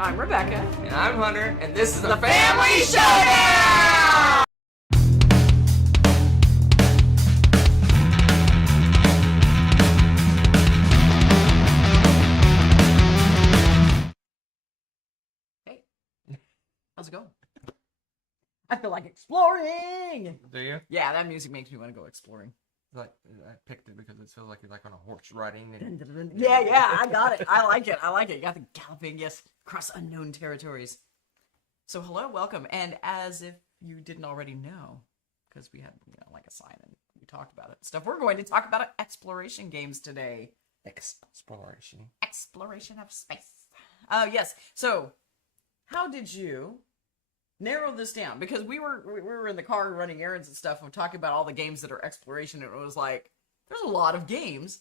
I'm Rebecca. And I'm Hunter, and this is the Family Showdown! Hey, how's it going? I feel like exploring! Do you? Yeah, that music makes me want to go exploring. Like, I picked it because it feels like you're like on a horse riding. And... Yeah, I got it. I like it. You got the galloping, yes, across unknown territories. So hello, welcome. And as if you didn't already know, because we had, like a sign and we talked about it and stuff, we're going to talk about exploration games today. Exploration of space. Yes. So, how did you narrow this down? Because we were in the car running errands and stuff and talking about all the games that are exploration, and it was like, there's a lot of games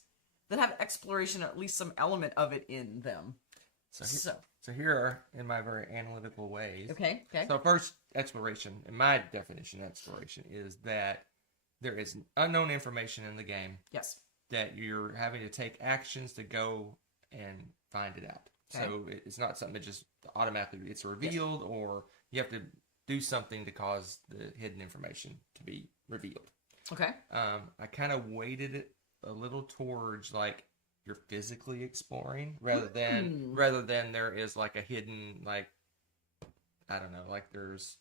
that have exploration, or at least some element of it in them. So here are, in my very analytical ways. Okay. So first, exploration, in my definition of exploration, is that there is unknown information in the game. Yes. That you're having to take actions to go and find it out. Okay. So it's not something that just automatically it's revealed, yes, or you have to do something to cause the hidden information to be revealed. Okay. I kind of weighted it a little towards like you're physically exploring rather than there is like a hidden, like, I don't know, like there's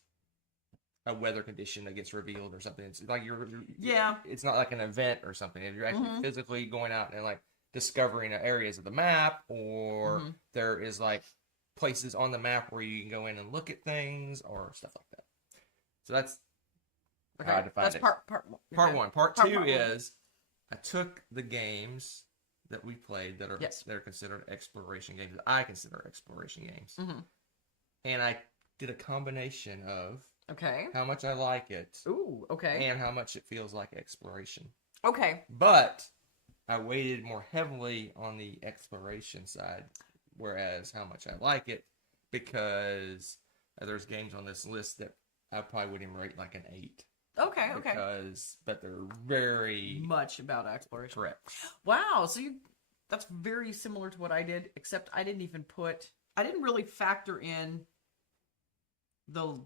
a weather condition that gets revealed or something. It's like it's not like an event or something. If you're actually physically going out and like discovering areas of the map, or there is like places on the map where you can go in and look at things or stuff like that. So that's how I define it. Part one. Part two is I took the games that we played that are considered exploration games, that I consider exploration games, and I did a combination of how much I like it, and how much it feels like exploration. Okay. But I weighted more heavily on the exploration side, whereas how much I like it, because there's games on this list that I probably wouldn't rate like an 8. Okay. But they're very much about exploration. Correct. Wow. So that's very similar to what I did, except I didn't really factor in the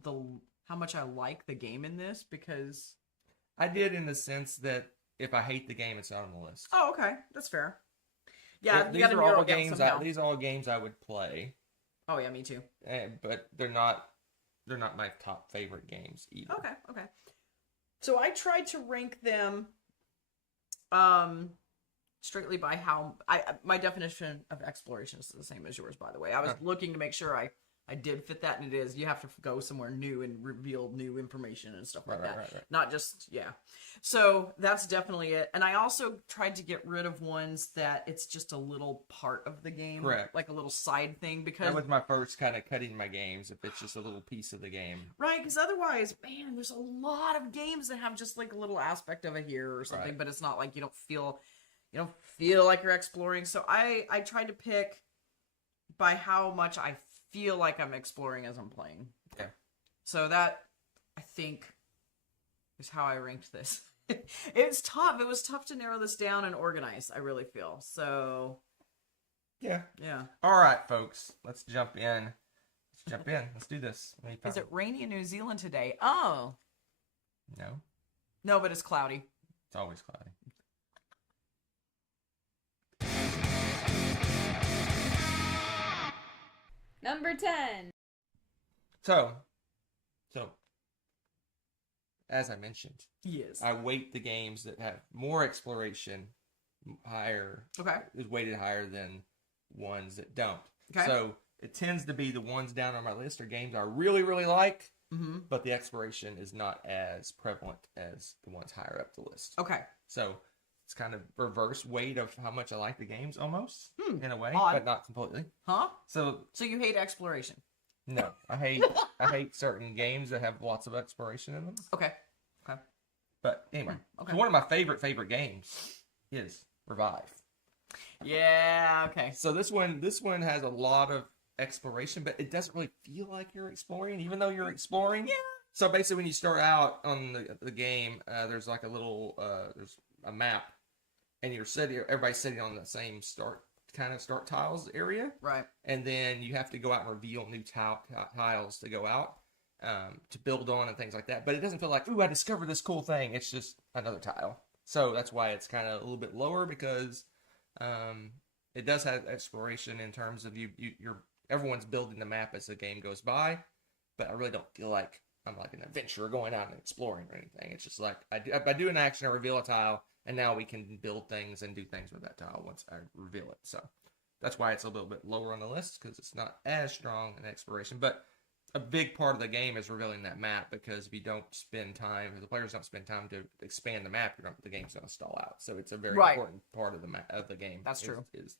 how much I like the game in this, because I did, in the sense that if I hate the game, it's not on the list. Oh, okay. That's fair. Yeah, these are all games. These are all games I would play. Oh yeah, me too. But they're not my top favorite games either. Okay. So I tried to rank them straightly by how my definition of exploration is the same as yours, by the way. I was looking to make sure I did fit that, and it is. You have to go somewhere new and reveal new information and stuff like that. Right. Not just, So that's definitely it. And I also tried to get rid of ones that it's just a little part of the game. Correct. Like a little side thing, because that was my first kind of cutting my games, if it's just a little piece of the game. Right, because otherwise, man, there's a lot of games that have just like a little aspect of it here or something, but it's not like you don't feel like you're exploring. So I tried to pick by how much I feel like I'm exploring as I'm playing. Okay. So that, I think, is how I ranked this. It's tough. It was tough to narrow this down and organize, I really feel. So, yeah. All right, folks. Let's jump in. Let's do this. Is it rainy in New Zealand today? Oh. No, but it's cloudy. It's always cloudy. Number 10. So, as I mentioned, yes, I weight the games that have more exploration higher. Okay. Is weighted higher than ones that don't. Okay. So it tends to be the ones down on my list are games I really, really like, but the exploration is not as prevalent as the ones higher up the list. Okay. So it's kind of reverse weight of how much I like the games, almost, in a way, odd, but not completely. Huh? So you hate exploration? No, I hate certain games that have lots of exploration in them. Okay. But anyway, so one of my favorite games is Revive. Yeah. Okay. So this one has a lot of exploration, but it doesn't really feel like you're exploring, even though you're exploring. Yeah. So basically, when you start out on the game, there's like a little there's a map, and everybody's sitting on the same start kind of start tiles area. Right. And then you have to go out and reveal new tiles to go out to build on and things like that. But it doesn't feel like, ooh, I discovered this cool thing. It's just another tile. So that's why it's kind of a little bit lower, because it does have exploration in terms of everyone's building the map as the game goes by. But I really don't feel like I'm like an adventurer going out and exploring or anything. It's just like I do an action, I reveal a tile, and now we can build things and do things with that tile once I reveal it. So that's why it's a little bit lower on the list, because it's not as strong in exploration. But a big part of the game is revealing that map, because if you don't spend time, if the players don't spend time to expand the map, the game's going to stall out. So it's a very important part of the game. That's true. Is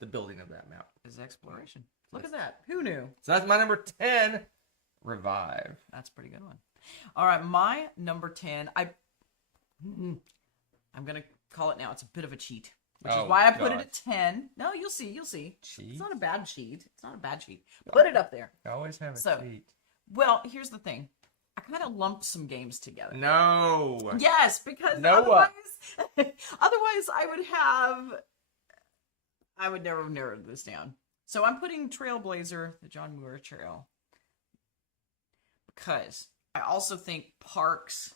the building of that map. Is exploration. Look at that. Who knew? So that's my number 10. Revive. That's a pretty good one. All right, my number 10. I'm gonna call it now. It's a bit of a cheat, which is why I put it at 10. No, you'll see. Cheat? It's not a bad cheat. Put it up there. I always have a cheat. Well, here's the thing. I kind of lumped some games together. No. Yes, because otherwise I would never have narrowed this down. So I'm putting Trailblazer, the John Muir Trail, because I also think parks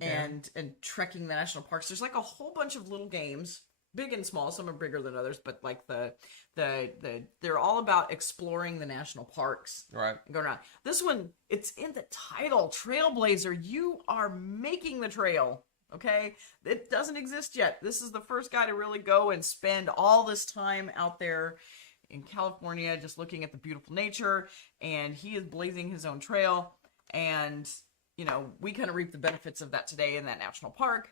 and trekking the national parks. There's like a whole bunch of little games, big and small. Some are bigger than others, but like they're all about exploring the national parks. Right. Going around. This one, it's in the title, Trailblazer. You are making the trail. Okay, it doesn't exist yet. This is the first guy to really go and spend all this time out there in California, just looking at the beautiful nature, and he is blazing his own trail. And we kind of reap the benefits of that today in that national park.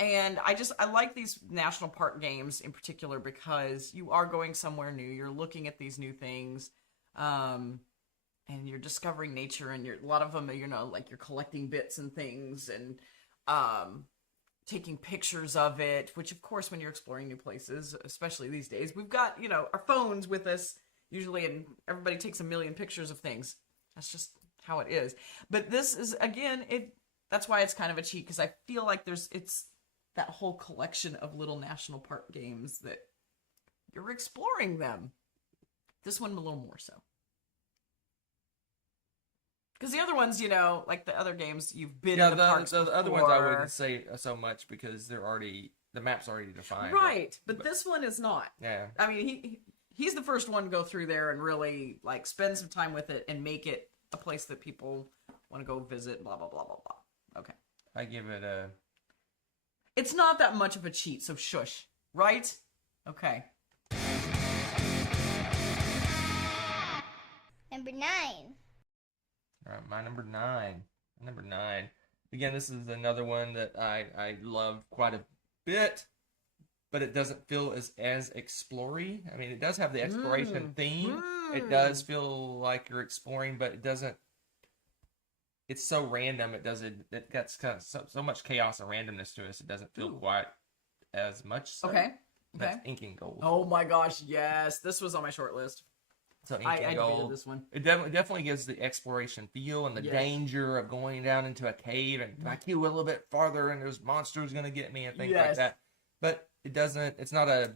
And I like these national park games in particular, because you are going somewhere new. You're looking at these new things, and you're discovering nature. And a lot of them, like you're collecting bits and things, and taking pictures of it, which of course, when you're exploring new places, especially these days, we've got, our phones with us usually, and everybody takes a million pictures of things. That's just how it is. But this is, again, that's why it's kind of a cheat, because I feel like it's that whole collection of little national park games that you're exploring them. This one a little more so. Because the other ones, like the other games, you've been in the parks before. The other ones I wouldn't say so much, because the map's already defined. Right, but this one is not. Yeah. I mean, he's the first one to go through there and really like spend some time with it and make it a place that people want to go visit, blah, blah, blah, blah, blah. Okay. I give it a... It's not that much of a cheat, so shush. Right? Okay. Number 9. All right, my number 9. Number 9. Again, this is another one that I love quite a bit, but it doesn't feel as explory. I mean, it does have the exploration theme. It does feel like you're exploring, but it doesn't. It's so random. It gets kind of so much chaos and randomness to us. It doesn't feel quite as much. So. Okay. That's Ink and Gold. Oh my gosh, yes! This was on my short list. So Ink and Gold. I this one. It definitely gives the exploration feel and the danger of going down into a cave, and if I queue a little bit farther and there's monsters going to get me and things like that. But it doesn't. It's not a.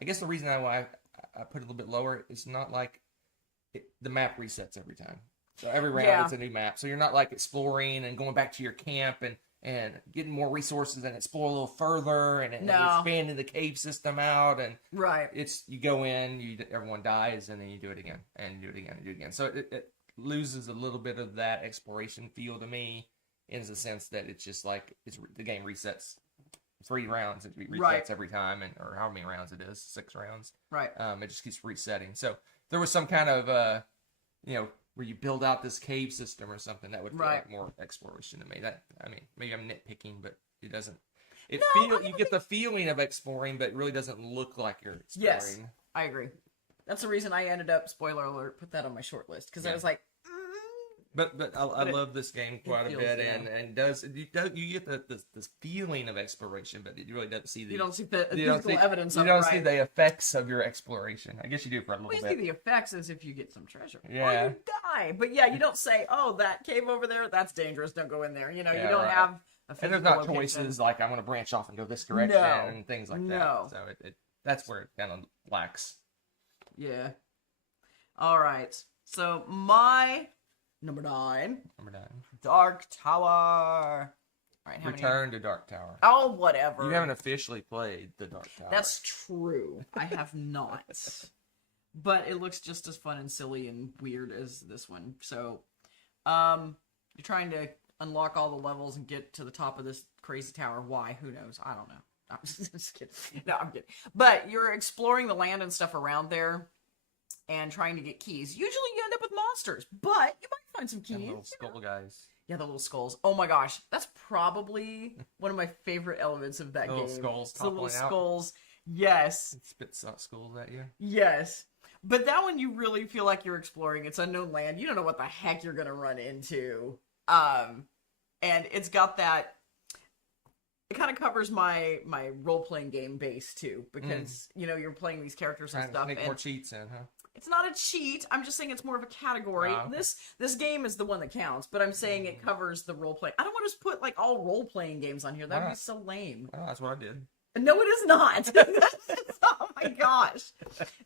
I guess the reason why I put it a little bit lower is not like the map resets every time. So every round it's a new map. So you're not like exploring and going back to your camp and getting more resources and explore a little further and expanding the cave system out. And it's you go in, everyone dies, and then you do it again and do it again and do it again. So it loses a little bit of that exploration feel to me, in the sense that it's just like the game resets 3 rounds. It resets every time, or however many rounds it is, 6 rounds. Right. It just keeps resetting. So there was some kind of where you build out this cave system or something, that would feel like more exploration to me. Maybe I'm nitpicking, but it doesn't. You get the feeling of exploring, but it really doesn't look like you're exploring. Yes, I agree. That's the reason I ended up, spoiler alert, put that on my short list, because I was like. But I love this game quite a bit, and you get this feeling of exploration, but you really don't see the physical evidence. You don't see the effects of your exploration. I guess you do for a little bit. You see the effects as if you get some treasure, or you die. But you don't say, "Oh, that cave over there, that's dangerous. Don't go in there." You don't have a physical and there's not choices like I'm going to branch off and go this direction and things like that. So That's where it kind of lacks. Yeah. All right. So my number 9, Number 9. Dark Tower. All right, how Return to Dark Tower. Oh, whatever. You haven't officially played the Dark Tower. That's true. I have not. But it looks just as fun and silly and weird as this one. So, you're trying to unlock all the levels and get to the top of this crazy tower. Why? Who knows? I don't know. I'm just kidding. No, I'm kidding. But you're exploring the land and stuff around there and trying to get keys. Usually you end up with monsters, but you might find some keys. And little skull guys. Yeah, the little skulls. Oh my gosh. That's probably one of my favorite elements of that The game. little skulls the little toppling out. skulls. Yes. It spits out skulls at you. Yes. But that one you really feel like you're exploring. It's unknown land. You don't know what the heck you're going to run into. And it's got that... It kind of covers my role-playing game base, too. Because, you know, you're playing these characters and Trying stuff. to make and more cheats in, huh? it's not a cheat. I'm just saying it's more of a category. Oh, okay. This game is the one that counts. But I'm saying it covers the role-play. I don't want to just put, like, all role-playing games on here. That would be so lame. Well, that's what I did. No, it is not. Oh my gosh.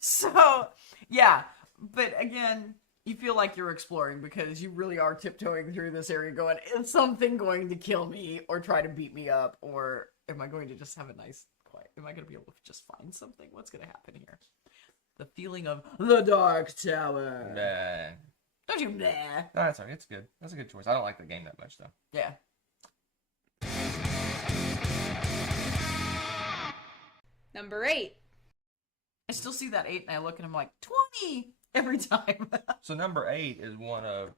So, yeah. But again, you feel like you're exploring because you really are tiptoeing through this area going, is something going to kill me or try to beat me up? Or am I going to just have a nice, quiet? Am I going to be able to just find something? What's going to happen here? The feeling of the Dark Tower. Nah. Don't you nah? No, that's all right. It's good. That's a good choice. I don't like the game that much, though. Yeah. Number 8. I still see that 8 and I look and I'm like, 20 every time. So number 8 is one of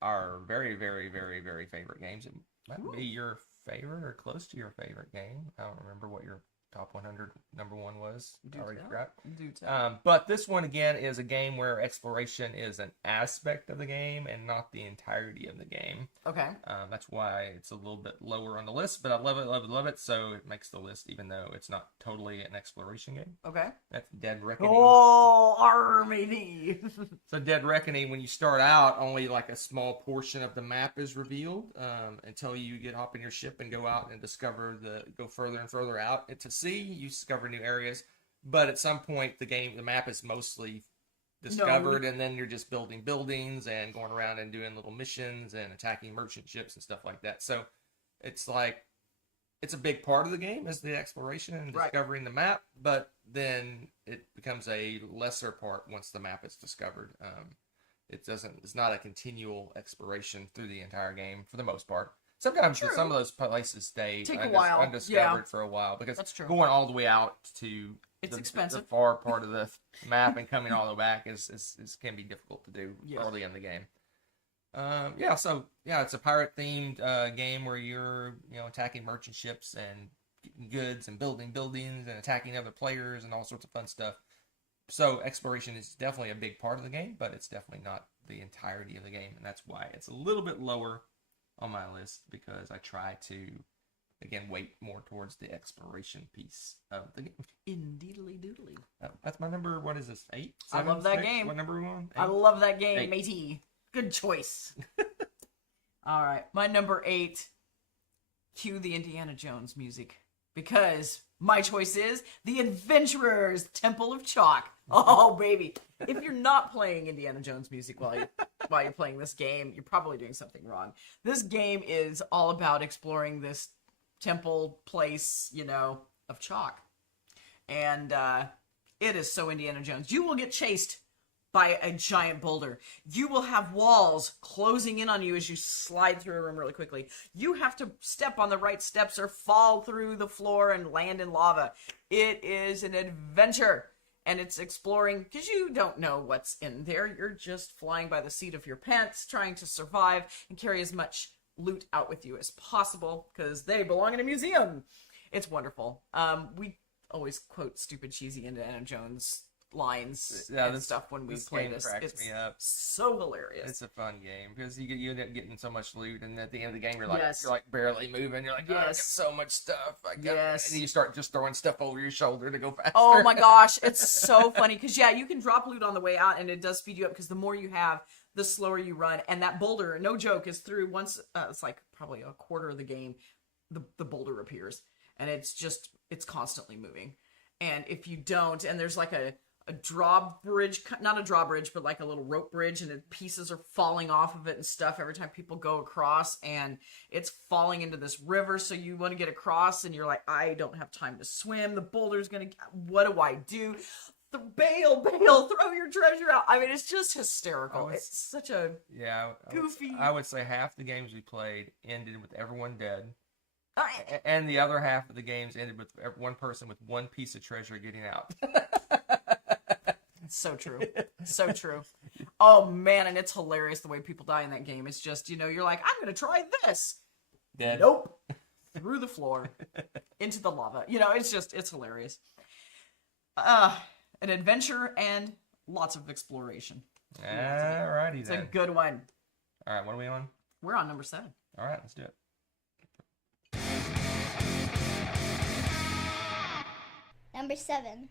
our very, very, very, very favorite games. It might be your favorite or close to your favorite game. I don't remember what your top 100 number 1 was. I already forgot. Do tell. But this one, again, is a game where exploration is an aspect of the game and not the entirety of the game. Okay. That's why it's a little bit lower on the list, but I love it, love it, love it, so it makes the list even though it's not totally an exploration game. Okay. That's Dead Reckoning. Oh, R-matey. So Dead Reckoning, when you start out, only like a small portion of the map is revealed until you get hop in your ship and go out and go further and further out to sea. You discover new areas, but at some point the map is mostly discovered, and then you're just building buildings and going around and doing little missions and attacking merchant ships and stuff like that. So it's like it's a big part of the game is the exploration and discovering the map, but then it becomes a lesser part once the map is discovered. It's not a continual exploration through the entire game for the most part. Sometimes some of those places stay undiscovered for a while because going all the way out to expensive. The far part of the map and coming all the way back can be difficult to do early in the game. It's a pirate themed game where you're attacking merchant ships and getting goods and building buildings and attacking other players and all sorts of fun stuff. So exploration is definitely a big part of the game, but it's definitely not the entirety of the game, and that's why it's a little bit lower on my list, because I try to, again, weight more towards the exploration piece of the game. Indeedly doodly. That's my number, what is this, 8? I love that game. What number are we on? 8? I love that game, 8. matey. Good choice. All right, my number 8, cue the Indiana Jones music, because my choice is The Adventurer's Temple of Chalk. Oh, baby. If you're not playing Indiana Jones music while you're playing this game, you're probably doing something wrong. This game is all about exploring this temple place, of chalk. And it is so Indiana Jones. You will get chased by a giant boulder. You will have walls closing in on you as you slide through a room really quickly. You have to step on the right steps or fall through the floor and land in lava. It is an adventure. And it's exploring, because you don't know what's in there. You're just flying by the seat of your pants, trying to survive and carry as much loot out with you as possible, because they belong in a museum. It's wonderful. We always quote stupid, cheesy Indiana Jones lines and stuff when we play this. It's me up. So hilarious. It's a fun game because you end up getting so much loot, and at the end of the game you're like barely moving. You're like, I got so much stuff. And you start just throwing stuff over your shoulder to go faster. Oh my gosh, it's so funny because you can drop loot on the way out, and it does speed you up because the more you have, the slower you run. And that boulder, no joke, is through once it's like probably a quarter of the game, the boulder appears, and it's constantly moving. And if you don't, and there's like a drawbridge, not a drawbridge, but like a little rope bridge, and the pieces are falling off of it and stuff every time people go across, and it's falling into this river. So you want to get across, and you're like, I don't have time to swim. The boulder's gonna. What do I do? Bail, throw your treasure out. I mean, it's just hysterical. It's such a goofy. I would say half the games we played ended with everyone dead. And the other half of the games ended with one person with one piece of treasure getting out. It's so true. So true. Oh, man, and it's hilarious the way people die in that game. It's just, you're like, I'm going to try this. Dead. Nope. Through the floor. Into the lava. It's hilarious. An adventure and lots of exploration. Alrighty, it's a good one. All right, what are we on? We're on number 7. All right, let's do it. Number 7.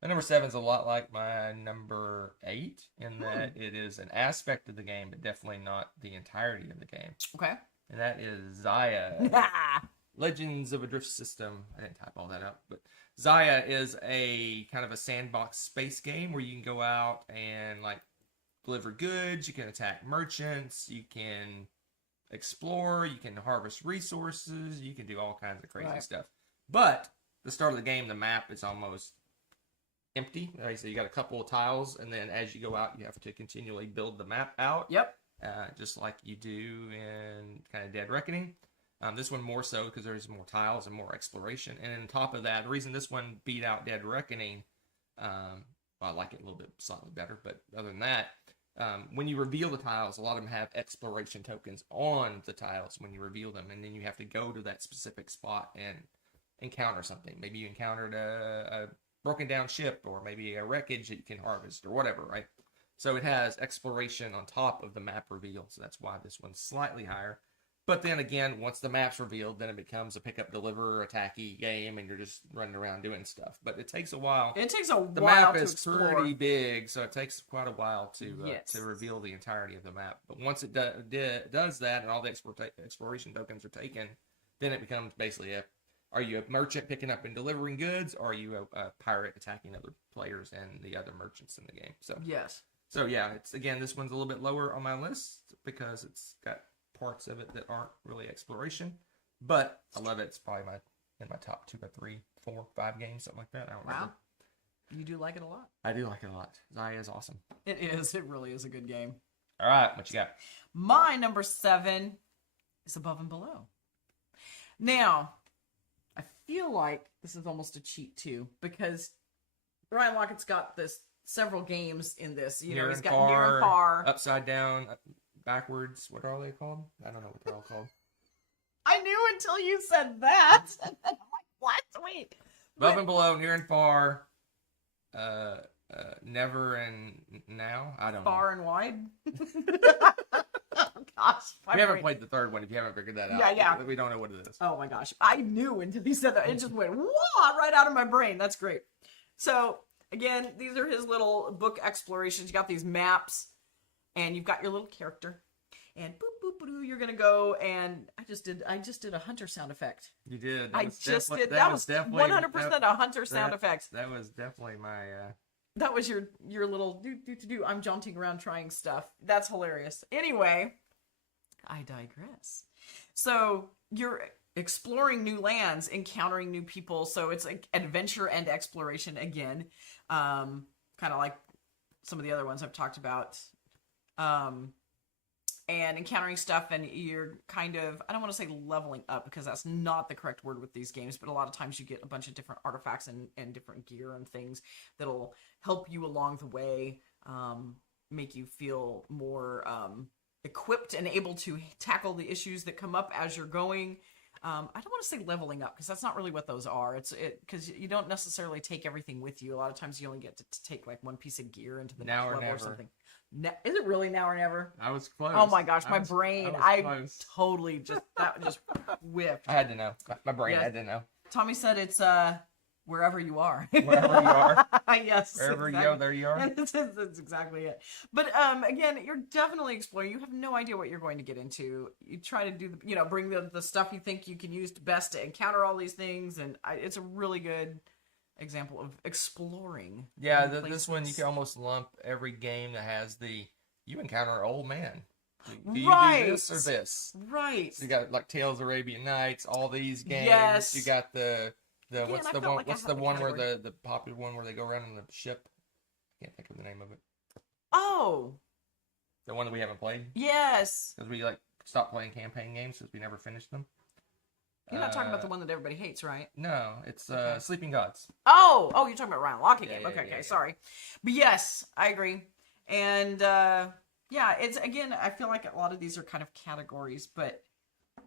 My number 7 is a lot like my number 8 in that it is an aspect of the game, but definitely not the entirety of the game. Okay. And that is Zaya. Legends of a Drift System. I didn't type all that up, but Zaya is a kind of a sandbox space game where you can go out and deliver goods, you can attack merchants, you can explore, you can harvest resources, you can do all kinds of crazy stuff. But the start of the game, the map is almost empty. So you got a couple of tiles, and then as you go out, you have to continually build the map out. Yep. Just like you do in kind of Dead Reckoning. This one more so because there's more tiles and more exploration. And on top of that, the reason this one beat out Dead Reckoning, I like it a little bit slightly better, but other than that, when you reveal the tiles, a lot of them have exploration tokens on the tiles when you reveal them, and then you have to go to that specific spot and encounter something. Maybe you encountered a broken down ship, or maybe a wreckage that you can harvest, or whatever, right? So it has exploration on top of the map reveal, so that's why this one's slightly higher. But then again, once the map's revealed, then it becomes a pick-up-deliver, attacky game, and you're just running around doing stuff. But it takes a while. The map is pretty big, so it takes quite a while to reveal the entirety of the map. But once it does that, and all the exploration tokens are taken, then it becomes basically are you a merchant picking up and delivering goods, or are you a pirate attacking other players and the other merchants in the game? So yes. So yeah, this one's a little bit lower on my list because it's got parts of it that aren't really exploration, but I love it. It's probably in my top 2 or 3, 4, 5 games, something like that. I don't remember. You do like it a lot. I do like it a lot. Zaya is awesome. It is. It really is a good game. All right, what you got? My number 7 is Above and Below. Now, I feel like this is almost a cheat too, because Ryan Lockett's got several games in this. He's got Near and Far, Upside Down, Backwards. What are they called? I don't know what they're all called. I knew until you said that. I'm like, what? Wait. Above and Below, Near and Far, Never and Now. I don't know. Far and Wide. Oh gosh. We haven't played the third one. If you haven't figured that out, yeah. We don't know what it is. Oh my gosh. I knew until he said that. It just went wah right out of my brain. That's great. So again, these are his little book explorations. You got these maps, and you've got your little character, and boop boop boop. You're gonna go, and I just did a hunter sound effect. You did. That was 100% a hunter sound effect. That was definitely my. That was your little do. I'm jaunting around trying stuff. That's hilarious. Anyway, I digress. So you're exploring new lands, encountering new people. So it's like adventure and exploration again. Kind of like some of the other ones I've talked about. And encountering stuff, and you're kind of, I don't want to say leveling up, because that's not the correct word with these games, but a lot of times you get a bunch of different artifacts and different gear and things that'll help you along the way, make you feel more equipped and able to tackle the issues that come up as you're going. I don't want to say leveling up, because that's not really what those are. Because you don't necessarily take everything with you. A lot of times you only get to take like one piece of gear into the next level or something. Is it really Now or Never? I was close. Oh my gosh, my brain! I totally just whiffed. I had to know. My brain had to know. Tommy said it's wherever you are. Wherever you are. Yes. Wherever you go, there you are. That's exactly it. But again, you're definitely exploring. You have no idea what you're going to get into. You try to do bring the stuff you think you can use best to encounter all these things, and it's a really good example of exploring. Yeah, new this one you places. can almost lump every game that has you encounter an old man. Do you Right. do this or this? Right. So you got like Tales of Arabian Nights, all these games. Yes. You got the Again, what's I the felt one like I what's had the the one where category. the popular one where they go around in the ship? I can't think of the name of it. Oh, The one that we haven't played yes. because we like stopped playing campaign games because we never finished them. You're not talking about the one that everybody hates, right? No, it's Okay. Sleeping Gods. Oh, you're talking about Ryan Lochte game. Yeah, Okay, yeah. sorry. But yes, I agree. And yeah, it's again, I feel like a lot of these are kind of categories, but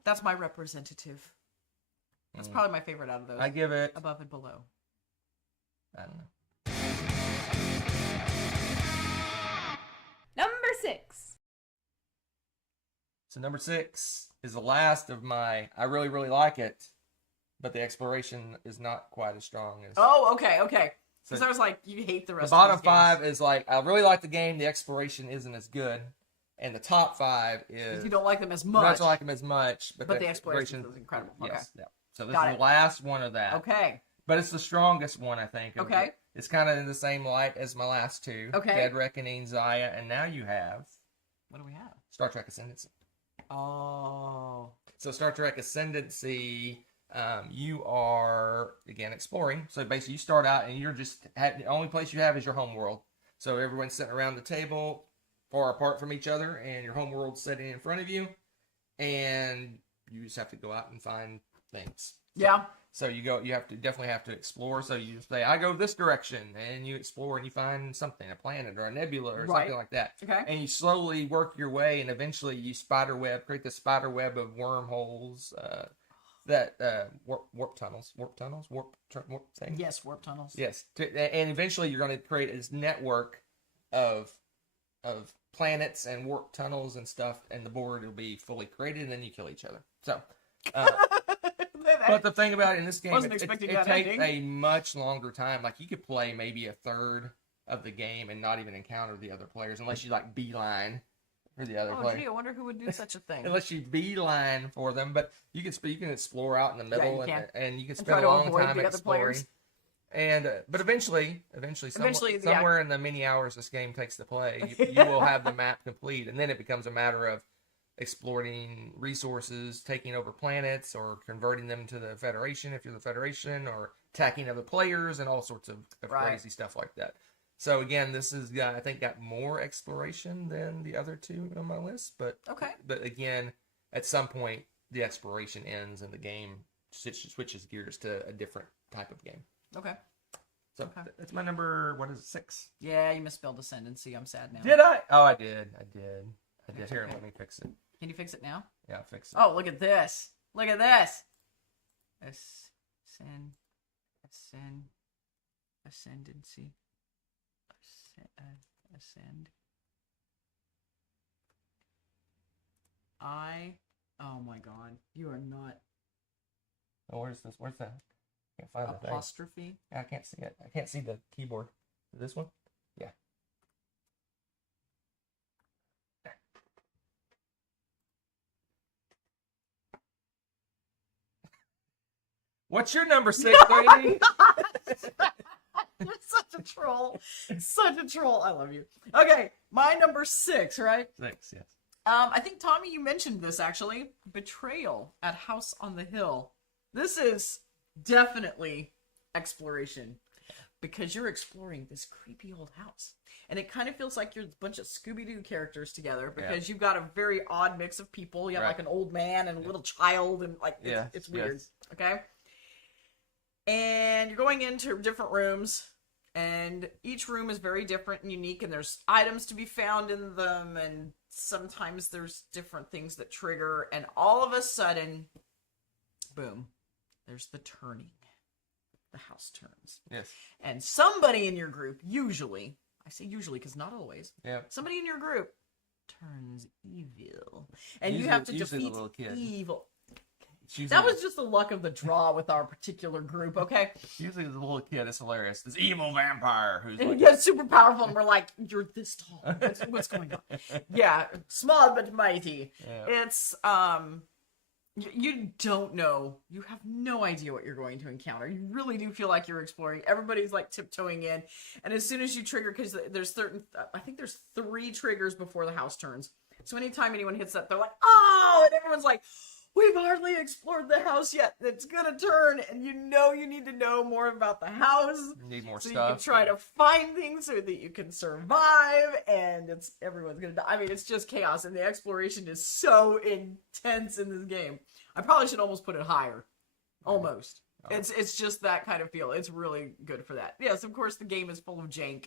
that's my representative. That's probably my favorite out of those. I give it. Above and below. I don't know. Number 6. So number 6 is the last of my. I really, really like it, but the exploration is not quite as strong as. Oh, okay. Because So I was like, you hate the the rest bottom of these games. 5 is like I really like the game. The exploration isn't as good, and the top 5 is You don't like them as not much. like them as much, but the exploration is incredible. Yes, Okay. yeah. So this Got is it. the last one of that. Okay. But it's the strongest one, I think. Okay. It's kind of in the same light as my last 2. Okay. Dead Reckoning, Zaya, and now you have What do we have? Star Trek Ascendancy. Oh. So Star Trek Ascendancy, you are, again, exploring. So basically you start out and you're just, the only place you have is your home world. So everyone's sitting around the table, far apart from each other, and your home world's sitting in front of you. And you just have to go out and find things. Yeah. So you definitely have to explore. So you say, I go this direction, and you explore and you find something, a planet or a nebula or Right. something like that. Okay. And you slowly work your way, and eventually you create the spider web of wormholes, warp tunnels, thing. Yes, warp tunnels. Yes. And eventually you're going to create this network of planets and warp tunnels and stuff, and the board will be fully created, and then you kill each other. So. But the thing about it in this game, Wasn't it expecting takes that ending. a much longer time. Like you could play maybe a third of the game and not even encounter the other players unless you like beeline for the other Oh, player. gee, I wonder who would do such a thing. Unless you beeline for them, but you can explore out in the middle you can. and you can And spend try a to long avoid time the other exploring. players. And but eventually, Eventually, somewhere in the many hours this game takes to play, you will have the map complete, and then it becomes a matter of exploring resources, taking over planets, or converting them to the Federation if you're the Federation, or attacking other players, and all sorts of Right. crazy stuff like that. So again, this is I think got more exploration than the other 2 on my list, but Okay. But again, at some point the exploration ends and the game switches gears to a different type of game. Okay. So Okay. that's my number. What is it, 6? Yeah, you misspelled Ascendancy. I'm sad now. Did I? Oh, I did. That's Here, okay. let me fix it. Can you fix it now? Yeah, I'll fix it. Oh, look at this. Look at this. Ascendancy. Ascend. Oh my God. You are not. Oh, where's this? Where's that? I can't find the thing. Apostrophe. I can't see it. I can't see the keyboard. This one? Yeah. What's your number 6, lady? You're such a troll. Such a troll. I love you. Okay, my number 6, right? 6, yes. I think, Tommy, you mentioned this, actually. Betrayal at House on the Hill. This is definitely exploration. Because you're exploring this creepy old house. And it kind of feels like you're a bunch of Scooby-Doo characters together. Because you've got a very odd mix of people. You have like an old man and a little child. And like, it's weird. Yes. Okay? And you're going into different rooms. And each room is very different and unique. And there's items to be found in them. And sometimes there's different things that trigger. And all of a sudden, boom, there's the turning. The house turns. Yes. And somebody in your group, usually, I say usually because not always, Yeah. somebody in your group turns evil. And Usually- you have to usually the defeat little kid. evil. It's usually, That was just the luck of the draw with our particular group, okay? usually the little kid. It's hilarious. This evil vampire who's And like, he gets super powerful, and we're like, you're this tall. What's going on? Yeah, small but mighty. Yeah. It's, You don't know. You have no idea what you're going to encounter. You really do feel like you're exploring. Everybody's like tiptoeing in, and as soon as you trigger, because there's I think there's 3 triggers before the house turns. So anytime anyone hits that, they're like, "Oh!" and everyone's like, "We've hardly explored the house yet. It's gonna turn," and you need to know more about the house. You need more so stuff. You can try to find things so that you can survive, and everyone's gonna die. I mean, it's just chaos, and the exploration is so intense in this game. I probably should almost put it higher. Almost. Oh. It's just that kind of feel. It's really good for that. Yes, of course, the game is full of jank.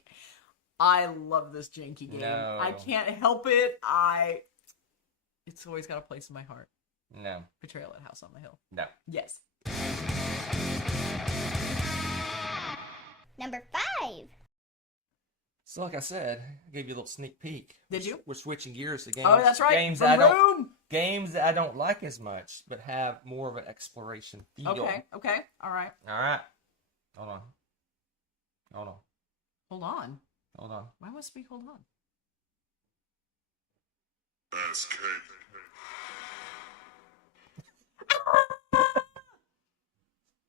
I love this janky game. No. I can't help it. It's always got a place in my heart. No. Betrayal at House on the Hill. No. Yes. Number 5. So, like I said, I gave you a little sneak peek. Did you? We're switching gears to games. Oh, that's right. Games From games that I don't like as much, but have more of an exploration feel. Okay. All right. All right. Hold on. Hold on. Hold on. Hold on. Why must we hold on? Escape.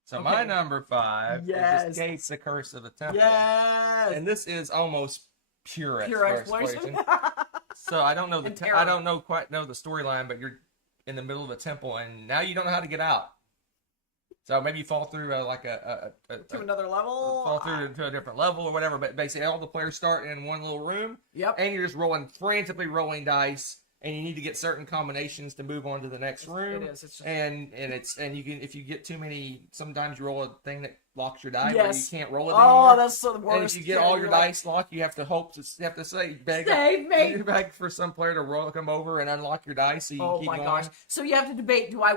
So Okay. my number 5 Yes. is Escape the Curse of the Temple. Yes. And this is almost pure exploration. So I don't know And I don't quite know the storyline, but you're in the middle of a temple and now you don't know how to get out. So maybe you fall through to another level. fall through to a different level or whatever. But basically, all the players start in one little room. Yep. And you're just frantically rolling dice, and you need to get certain combinations to move on to the next room. It is. It's just... And you can, if you get too many, sometimes you roll a thing that locks your die, Yes. where you can't roll it Oh, anymore. that's the worst. And if you get all your dice locked, you have to beg Save me. you beg for some player to come over and unlock your dice so you can Oh keep my going. gosh! So you have to debate: do we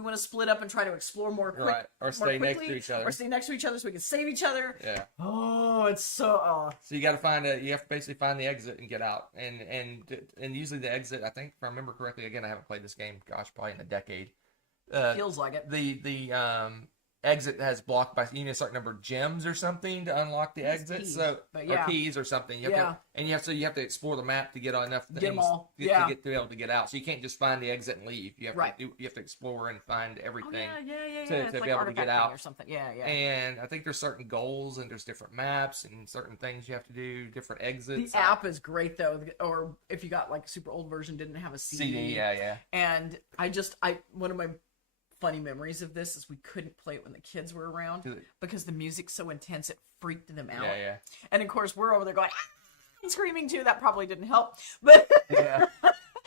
want to split up and try to explore more quick, Right. Or more stay next quickly, to each other. or stay next to each other so we can save each other? Yeah. Oh, it's so. So you got to you have to basically find the exit and get out. And usually the exit, I think, if I remember correctly, again, I haven't played this game, gosh, probably in a decade. Feels like it. The exit has blocked by, you need a certain number of gems or something to unlock the exit. Keys, So but yeah. or keys or something. You have to, you have to explore the map to get enough things Get 'em all. to be able to get out. So you can't just find the exit and leave. You have you have to explore and find everything. Oh, yeah. to It's be like able to get artifacting out. or something. Yeah. And I think there's certain goals and there's different maps and certain things you have to do, different exits. The app is great though, or if you got like a super old version, didn't have a CD. Yeah. And one of my funny memories of this is we couldn't play it when the kids were around because the music's so intense it freaked them out. Yeah. And of course we're over there going and screaming too. That probably didn't help, but Yeah.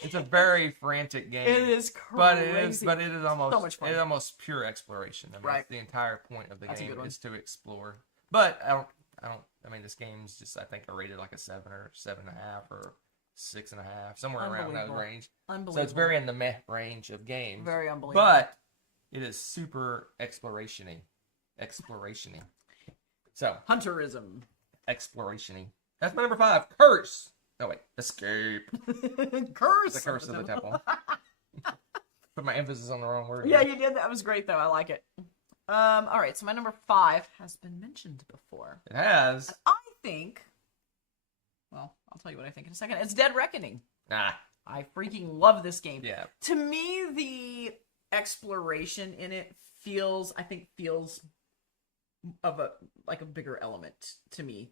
It's a very frantic game. it is crazy. But it is almost so much fun. It's almost pure exploration. I mean, Right. that's the entire point of the That's a game good one. is to explore. But I mean, this game's just, I think, rated like a 7 or 7.5 or 6.5, somewhere around that Unbelievable. range. Unbelievable. So it's very in the meh range of games. very unbelievable. But it is super exploration-y. So, Hunterism. exploration-y. That's my number 5. Curse. Oh, wait. Escape. Curse. The Curse of the Temple. Put my emphasis on the wrong word. Yeah, you did. That was great though. I like it. All right. So my number 5 has been mentioned before. It has. I think. Well, I'll tell you what I think in a second. It's Dead Reckoning. Nah. I freaking love this game. Yeah. To me, the exploration in it feels of a bigger element to me.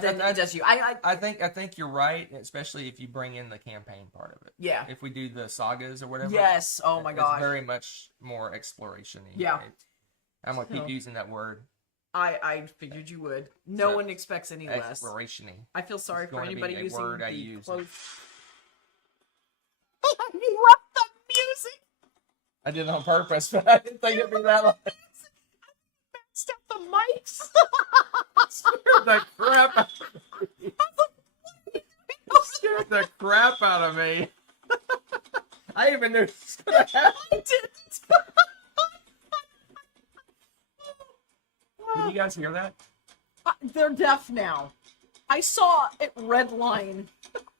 Than just you. I think you're right, especially if you bring in the campaign part of it. Yeah. If we do the sagas or whatever. Yes. Oh my gosh. It's very much more exploration-y. Yeah. I'm gonna keep using that word. I figured you would. No one expects any less. Exploration-y. I feel sorry It's for going to anybody be a using word I the use. close. You left the music. I did it on purpose, but I didn't think it'd be that long. Step the mics. Scared the crap out of me. Scared the crap out of me. I even knew this was gonna happen. I didn't. Did you guys hear that? They're deaf now. I saw it red line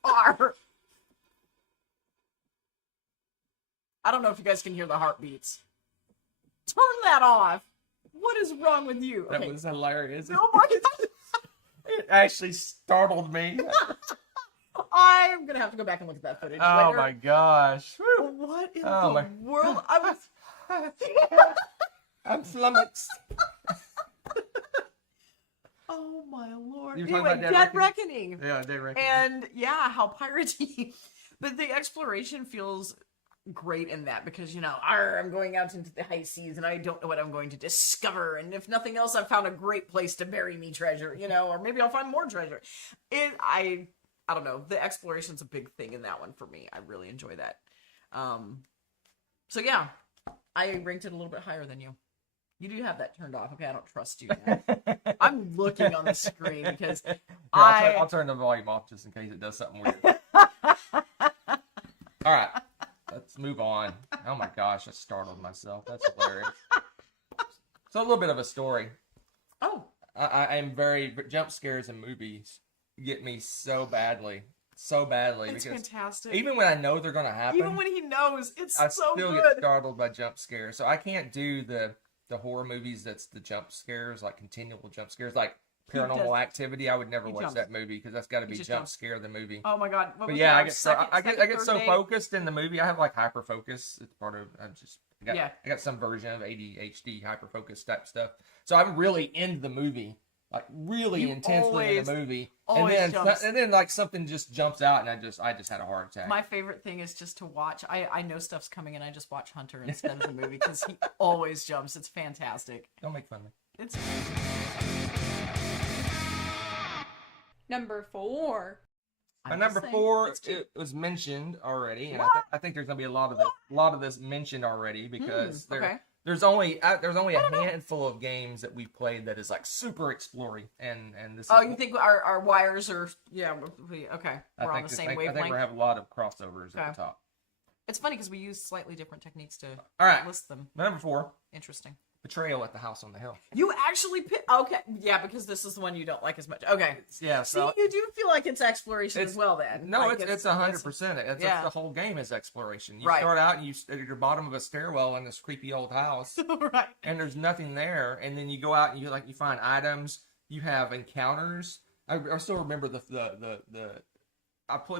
R. I don't know if you guys can hear the heartbeats. Turn that off. What is wrong with you? That was hilarious. Oh my God. It actually startled me. I'm gonna have to go back and look at that footage Oh later. my gosh. Woo. What in Oh, the my- world? I was. I'm flummoxed. Oh my lord! You were talking Anyway, about Dead Dead Reckoning. Yeah, they reckon. And yeah, how piratey. But the exploration feels great in that because, you know, I'm going out into the high seas and I don't know what I'm going to discover. And if nothing else, I've found a great place to bury me treasure, you know, or maybe I'll find more treasure. I don't know. The exploration's a big thing in that one for me. I really enjoy that. So yeah, I ranked it a little bit higher than you. You do have that turned off. Okay, I don't trust you now. I'm looking on the screen because I'll turn the volume off just in case it does something weird. All right, let's move on. Oh my gosh, I startled myself. That's hilarious. So a little bit of a story. Oh, I am very jump scares in movies get me so badly it's because fantastic. even when I know they're gonna happen, Even when he knows, it's I so still good. get startled by jump scares. So I can't do the horror movies that's the jump scares, like continual jump scares, like He does- Paranormal Activity. I would never he watch jumps. that movie because that's got to be just jump jumps. scare the movie. Oh my god! What But was yeah, that? I get Second, so third focused in the movie. I have like hyper focus. It's part of Yeah. I got some version of ADHD hyper focus type stuff. So I'm really into the movie, like really You intensely in the movie. always jumps. And then like something just jumps out and I just had a heart attack. My favorite thing is just to watch. I know stuff's coming and I just watch Hunter instead of the movie because he always jumps. It's fantastic. Don't make fun of me. It's Number 4. My I'm number just saying, 4, it's cute. it was mentioned already, and What? I think there's gonna be a lot of this mentioned already because okay. there's only a handful of games that we've played that is like super exploring, and this. Oh, is, you think our wires are? Yeah. Okay. I We're on think the this- same I think wavelength. we have a lot of crossovers Okay. at the top. It's funny because we use slightly different techniques to All right, list them. number 4, Interesting. Betrayal at the House on the Hill. You actually pick. Okay. Yeah, because this is the one you don't like as much. Okay. Yeah, See, so you do feel like it's exploration It's- as well. Then. no, Like, it's 100%. It's yeah. the whole game is exploration. You Right. start out and you at your bottom of a stairwell in this creepy old house. right. And there's nothing there, and then you go out and you find items. You have encounters. I still remember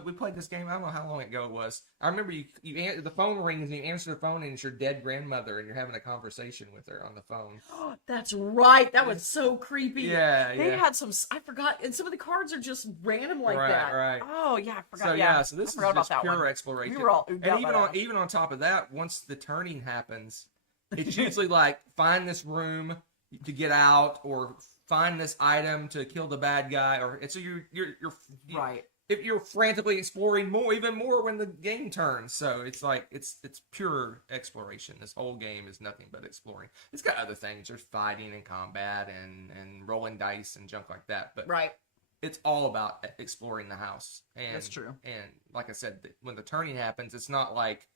we played this game. I don't know how long ago it was. I remember the phone rings and you answer the phone and it's your dead grandmother and you're having a conversation with her on the phone. That's right. That was so creepy. Yeah, They yeah. had some. I forgot, and some of the cards are just random like Right, that. right. Oh yeah, I forgot. So yeah, so this I is forgot just about that pure one. exploration. We were all and oohed out by that. even on top of that, once the turning happens, it's usually like find this room to get out, or find this item to kill the bad guy, or so you're Right. If you're frantically exploring even more when the game turns. So it's like it's pure exploration. This whole game is nothing but exploring. It's got other things. There's fighting and combat and rolling dice and junk like that. But Right. it's all about exploring the house. And That's true. And like I said, when the turning happens, it's not like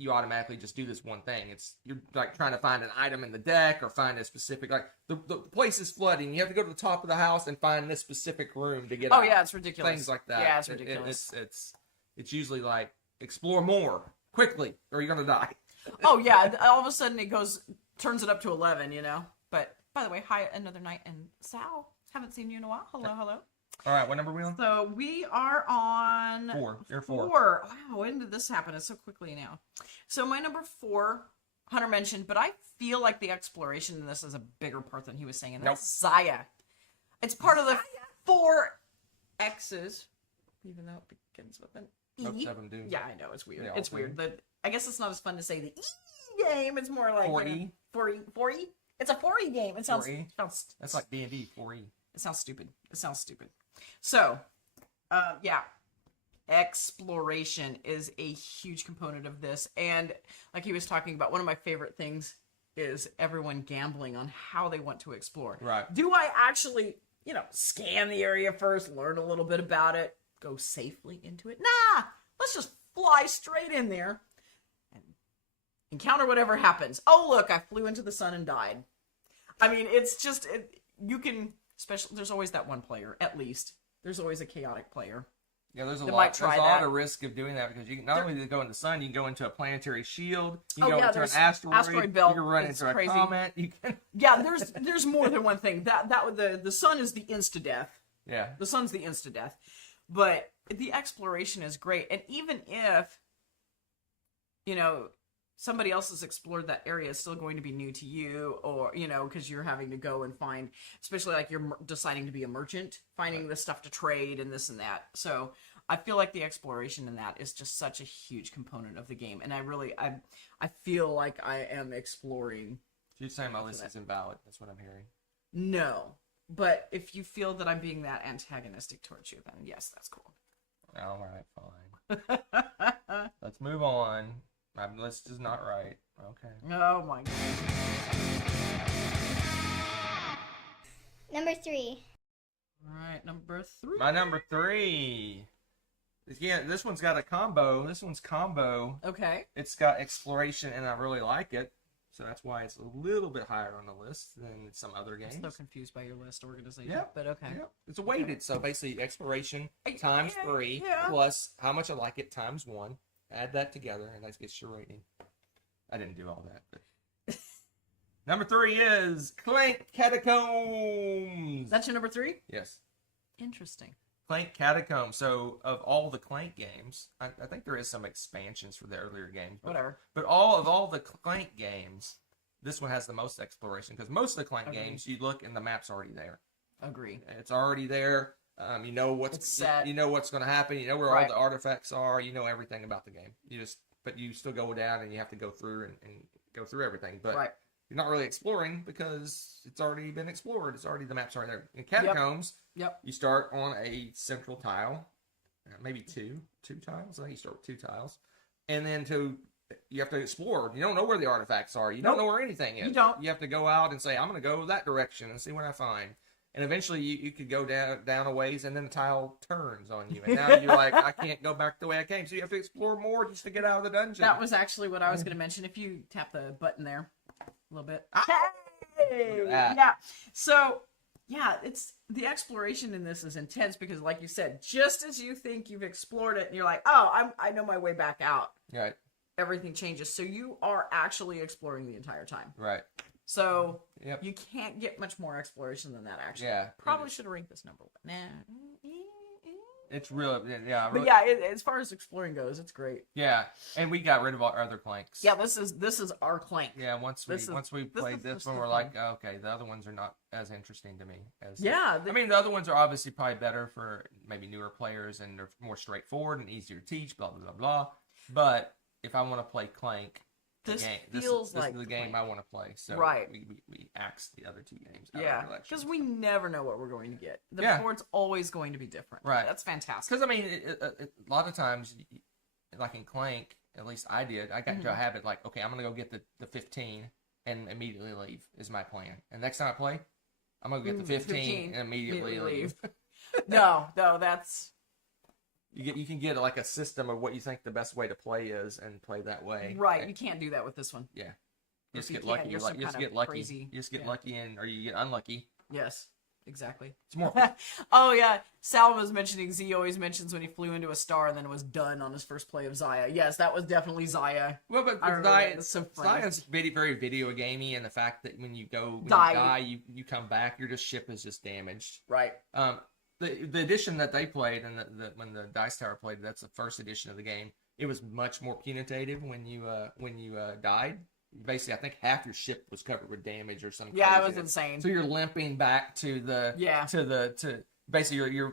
you automatically just do this one thing. You're like trying to find an item in the deck or find a specific, like the place is flooding. You have to go to the top of the house and find this specific room to get out. Oh yeah, it's ridiculous. Things like that. Yeah, it's ridiculous. It's usually like explore more quickly or you're gonna die. Oh yeah, all of a sudden it turns it up to 11. You know. But by the way, hi, another night, and Sal, haven't seen you in a while. Hello. All right, what number are we on? So we are on 4. You're 4. 4. Wow, when did this happen? It's so quickly now. So my number 4, Hunter mentioned, but I feel like the exploration in this is a bigger part than he was saying, and that's Zaya. It's part of the 4 X's, even though it begins with an E. Most of them do. Yeah, I know, it's weird. They all It's do. weird. I guess it's not as fun to say the E game. It's more like 4E. 4E. It's a 4E game. It sounds 4E? sounds That's like D&D 4E. It sounds stupid. So, yeah, exploration is a huge component of this. And like he was talking about, one of my favorite things is everyone gambling on how they want to explore. Right. Do I actually, scan the area first, learn a little bit about it, go safely into it? Nah, let's just fly straight in there and encounter whatever happens. Oh, look, I flew into the sun and died. I mean, it's just, you can... Especially, there's always that one player, at least. There's always a chaotic player. Yeah, there's a They lot. might There's try a lot that. of risk of doing that because you can not only go in the sun, you can go into a planetary shield. You Oh, can go yeah, into an there's asteroid. asteroid belt. You can run It's into crazy. a comet. You can. Yeah, there's more than one thing. The sun is the insta death. Yeah. The sun's the insta death. But the exploration is great. And even if, somebody else has explored that area, is still going to be new to you, or, because you're having to go and find, especially like you're deciding to be a merchant, finding the stuff to trade and this and that. So I feel like the exploration in that is just such a huge component of the game. And I feel like I am exploring. You're saying my list is invalid. That's what I'm hearing. No. But if you feel that I'm being that antagonistic towards you, then yes, that's cool. All right, fine. Let's move on. My list is not right. Okay. Oh my god. Number 3. All right, number 3. My number 3. Yeah, this one's got a combo. This one's combo. Okay. It's got exploration, and I really like it. So that's why it's a little bit higher on the list than some other games. I'm so confused by your list organization. Yeah, but okay. Yeah. It's weighted, so basically exploration times 3 plus how much I like it times 1. Add that together, and that gets your rating. I didn't do all that, but number 3 is Clank Catacombs. That's your number 3? Yes. Interesting. Clank Catacombs. So of all the Clank games, I think there is some expansions for the earlier games. Whatever. But all the Clank games, this one has the most exploration, because most of the Clank games, you look and the map's already there. Agree. It's already there. You know what's set. You know what's going to happen. You know where all the artifacts are. You know everything about the game. But you still go down and you have to go through and go through everything. But you're not really exploring because it's already been explored. The map's already there. In Catacombs, you start on a central tile, maybe two tiles. I think you start with 2 tiles, and then you have to explore. You don't know where the artifacts are. You don't know where anything is. You don't. You have to go out and say, I'm going to go that direction and see what I find. And eventually you could go down a ways, and then the tile turns on you. And now you're like, I can't go back the way I came. So you have to explore more just to get out of the dungeon. That was actually what I was going to mention. If you tap the button there a little bit. Hey! Yeah. So, it's the exploration in this is intense because, like you said, just as you think you've explored it and you're like, oh, I know my way back out. Right. Everything changes. So you are actually exploring the entire time. Right. So you can't get much more exploration than that, actually. Yeah. Probably should have ranked this number 1. Nah. It's real, yeah. But as far as exploring goes, it's great. Yeah, and we got rid of our other Clanks. Yeah, this is our Clank. Yeah, once we played this one, we're like, okay, the other ones are not as interesting to me as. Yeah, I mean, the other ones are obviously probably better for maybe newer players, and they're more straightforward and easier to teach. Blah blah blah blah. But if I want to play Clank. This is the game I want to play. So we axed the other 2 games. Yeah, because we never know what we're going to get. The board's always going to be different. Right. That's fantastic. Because, I mean, a lot of times, like in Clank, at least I did, I got into a habit like, okay, I'm going to go get the 15 and immediately leave is my plan. And next time I play, I'm going to get the 15 and immediately leave. No, that's... You can get like a system of what you think the best way to play is and play that way. Right, you can't do that with this one. Yeah. You just get lucky. You just get lucky. You just get lucky or you get unlucky. Yes, exactly. It's more. Oh yeah, Sal was mentioning, Z always mentions when he flew into a star and then was done on his first play of Zaya. Yes, that was definitely Zaya. Well, but Zaya's very video gamey, and the fact that when you die, you come back, your ship is just damaged. Right. The edition that they played and when the Dice Tower played, that's the first edition of the game. It was much more punitive when you died. Basically, I think half your ship was covered with damage or something. Yeah, it was insane. So you're limping back to basically you're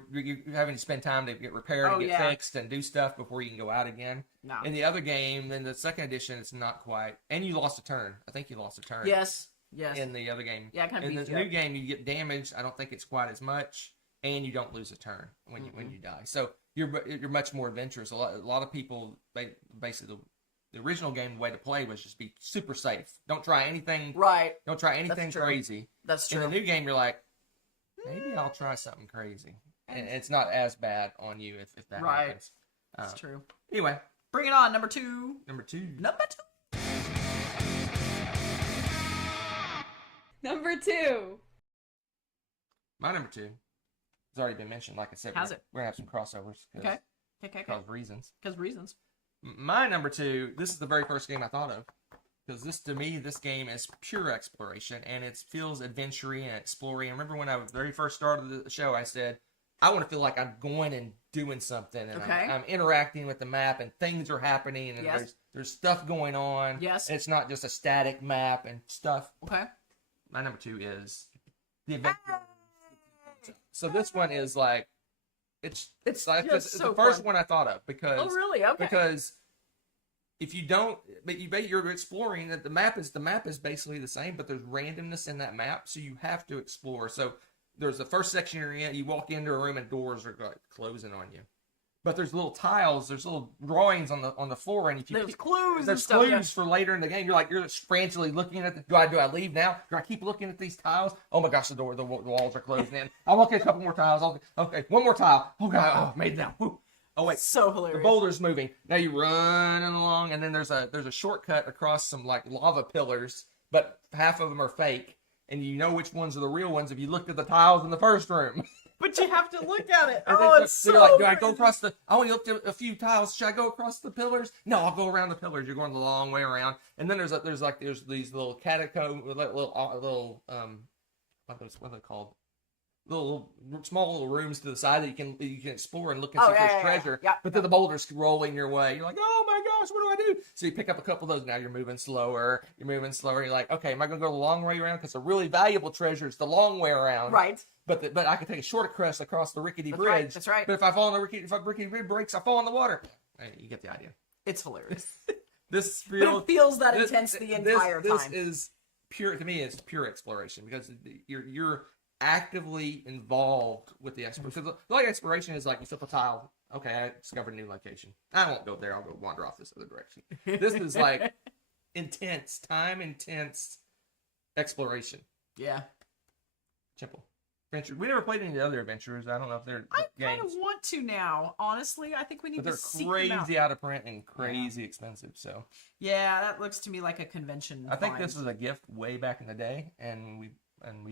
having to spend time to get repaired and get fixed and do stuff before you can go out again. No. In the other game, in the second edition, it's not quite. And you lost a turn. I think you lost a turn. Yes. In the other game. Yeah, kind of. In the new game, you get damaged. I don't think it's quite as much. And you don't lose a turn when you die, so you're much more adventurous. A lot of people, basically the original game, the way to play was just be super safe. Don't try anything. Right. Don't try anything crazy. That's true. In the new game, you're like, maybe I'll try something crazy, and it's not as bad on you if that happens. That's true. Anyway, bring it on. Number 2. Number 2. Number 2. My number 2. It's already been mentioned. Like I said, we're gonna have some crossovers. Okay. Because reasons. My number 2. This is the very first game I thought of, because this game is pure exploration, and it feels adventure-y and exploring. I remember when I very first started the show, I said I want to feel like I'm going and doing something, and Okay. I'm interacting with the map, and things are happening, and Yes. there's stuff going on. Yes. And it's not just a static map and stuff. Okay. My number 2 is the adventure. So this one is like it's like just it's so the first fun. one I thought of because Oh, really? Okay. because if you don't, but you're exploring that the map is basically the same, but there's randomness in that map, so you have to explore. So there's the first section you're in, you walk into a room and doors are like closing on you. But there's little tiles, there's little drawings on the floor, and if you There's clues and there's stuff. clues yeah. for later in the game. You're frantically looking at do I leave now? Do I keep looking at these tiles? Oh my gosh, the walls are closing in. I'll look at a couple more tiles. Okay, one more tile. Oh god, made it down. Whew. Oh wait, So the hilarious. boulder's moving. Now you're running along, and then there's a shortcut across some like lava pillars, but half of them are fake, and you know which ones are the real ones if you looked at the tiles in the first room. But you have to look at it. And Oh, then it's so so you're like, do I go crazy. across I only looked at a few tiles. Should I go across the pillars? No, I'll go around the pillars. You're going the long way around. And then there's these little catacomb, little what are they called? Little small little rooms to the side that you can explore and look and see if there's treasure. Yeah. But then the boulders rolling your way. You're like, oh my gosh, what do I do? So you pick up a couple of those. Now you're moving slower. You're like, okay, am I going to go the long way around? Because the really valuable treasure is the long way around. Right. But I can take a shortcut across the rickety That's bridge. right, that's right. But if I fall in the rickety bridge breaks, I fall in the water. You get the idea. It's hilarious. This But it feels that intense the entire this time. is pure to me. It's pure exploration because you're actively involved with the exploration. Because like exploration is like you flip a tile. Okay, I discovered a new location. I won't go there. I'll go wander off this other direction. This is like intense exploration. Yeah. Simple. Adventure. We never played any of the other adventures. I don't know if they're I kind games. of want to now. Honestly, I think we need But they're to seek them out. crazy out of print and crazy expensive. So Yeah, that looks to me like a convention. I think find. this was a gift way back in the day, and we didn't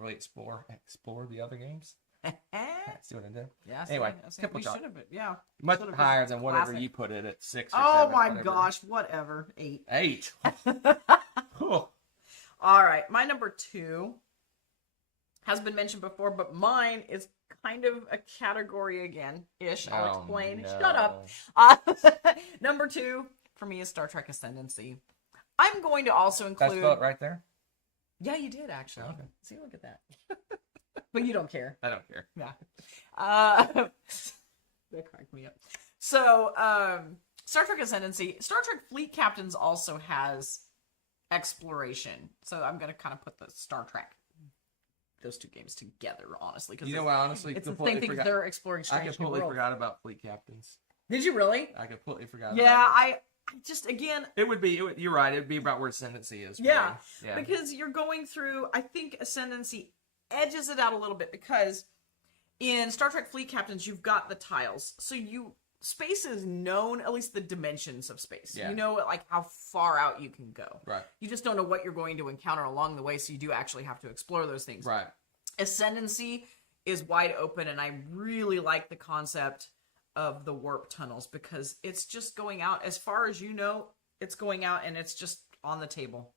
really explore the other games. See what I did? Yeah. Anyway, I think Temple we Chop. should have been. Yeah. Much Should've been higher than whatever classic. you put it at 6 or Oh 7. my whatever. gosh! Whatever. 8. 8. Cool. All right, my number 2 has been mentioned before, but mine is kind of a category again ish. I'll Oh, explain. no. Shut up. Number 2 for me is Star Trek Ascendancy. I'm going to also That's include. spelled right there. Yeah, you did actually. Okay. See, look at that. But you don't care. I don't care. Yeah. That cracked me up. So, Star Trek Ascendancy. Star Trek Fleet Captains also has exploration. So I'm going to kind of put the Star Trek, those two games together, honestly. You know what? Honestly, it's the completely same thing. forgot. They're exploring I strange new completely worlds. forgot about Fleet Captains. Did you really? I completely forgot. Yeah, about I just, again, it. You're right. It would be about where Ascendancy is. Yeah, Yeah. because you're going through, I think Ascendancy edges it out a little bit because in Star Trek Fleet Captains, you've got the tiles. So space is known, at least the dimensions of space. Yeah. You know, like how far out you can go. Right. You just don't know what you're going to encounter along the way, so you do actually have to explore those things. Right. Ascendancy is wide open, and I really like the concept of the warp tunnels because it's just going out as far as you know. It's going out, and it's just on the table.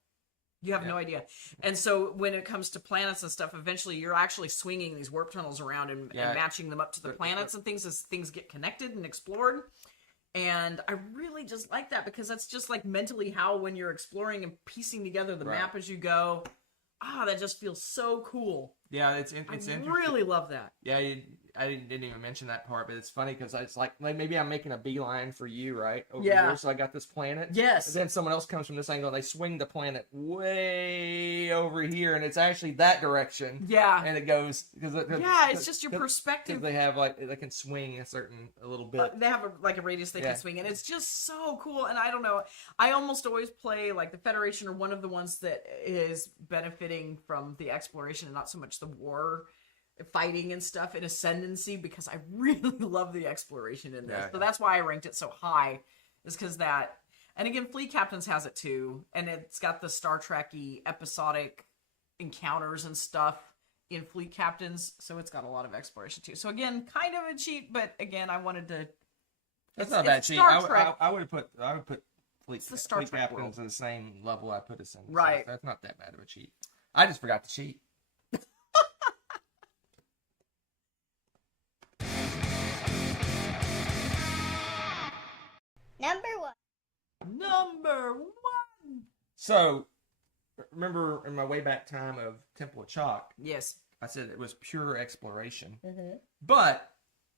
You have no idea. And so when it comes to planets and stuff, eventually you're actually swinging these warp tunnels around and matching them up to the planets and things as things get connected and explored. And I really just like that because that's just like mentally how when you're exploring and piecing together the map as you go, that just feels so cool. Yeah, it's I interesting. really love that. Yeah, I didn't even mention that part, but it's funny because it's like maybe I'm making a beeline for you, right? Over here, so I got this planet. Yes. And then someone else comes from this angle, and they swing the planet way over here, and it's actually that direction. Yeah. And it goes because it's just your perspective. They have they can swing a little bit. They have a radius they can swing, and it's just so cool. And I don't know, I almost always play like the Federation or one of the ones that is benefiting from the exploration and not so much the war fighting and stuff in Ascendancy because I really love the exploration in this. Yeah. So that's why I ranked it so high, is because that. And again, Fleet Captains has it too, and it's got the Star Trek-y episodic encounters and stuff in Fleet Captains, so it's got a lot of exploration too. So again, kind of a cheat, but again, I wanted to. That's not bad cheat. Star Trek. I would put Fleet the Star Trek Captains world. at the same level I put Ascendancy. Right. That's not that bad of a cheat. I just forgot to cheat. Number 1. Number 1. So, remember in my way back time of Temple of Chalk, Yes. I said it was pure exploration. Mm-hmm. But